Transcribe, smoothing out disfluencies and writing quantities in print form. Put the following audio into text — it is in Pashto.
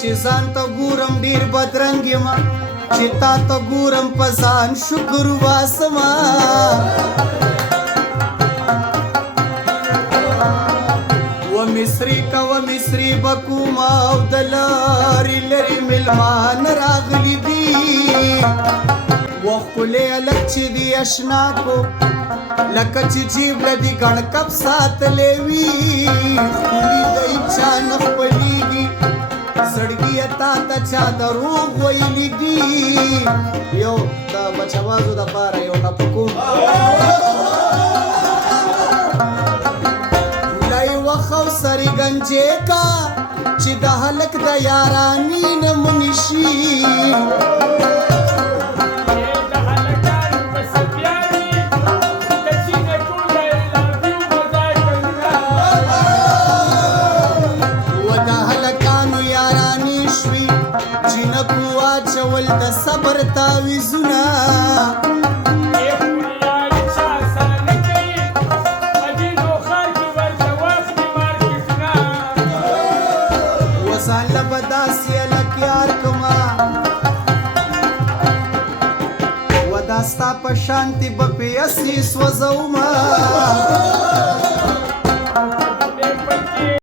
چې ځان ته ګورم ډېر بدرنګ یمه چې تا ته ګورم په ځان شکر وباسمه و مصري که و مصري به کومه او د لارې لرې مېلمان راغلي دي و ښکلی هلک چې دي اشنا کو لکه چې جیب له دې ګڼ کپ ساتلی وي ښکلي دی چا نه خپلېږي زړګیه تا ته چا دروغ ویلي دي یو د بچوازو دپاره یو ټپه کوم لی وخ او سرې ګنجې کا چې د هلک د یاراني نه منې شي چول د صبر تعویذونه وځان له به داسې هلک یار کړمه و دا ستا په شانتې به پې اصلي سوځومه